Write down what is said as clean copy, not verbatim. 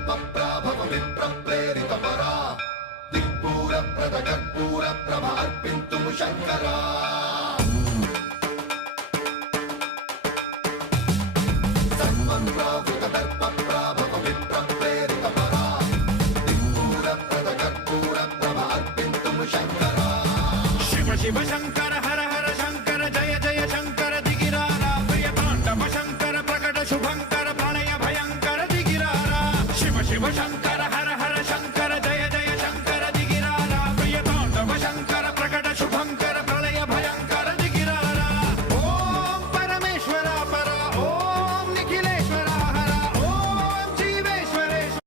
दर्पप्राभव विप्रप्रेरितपरा दिक्पूरप्रदकर्पूरप्रभ अर्पिन्तुं शङ्करा सर्वप्रावृतदर्पप्राभव विप्रप्रेरितपरा दिक्पूरप्रदकर्पूरप्रभ अर्पिन्तुं शङ्करा शिव शिव शङ्कर हर हर शङ्कर जय जय शङ्कर दिगिरारा प्रिय ताण्डव शङ्कर प्रकट शुभङ्कर प्रणय भयङ्कर दिगिरारा शिव शिव शङ्कर हर हर शङ्कर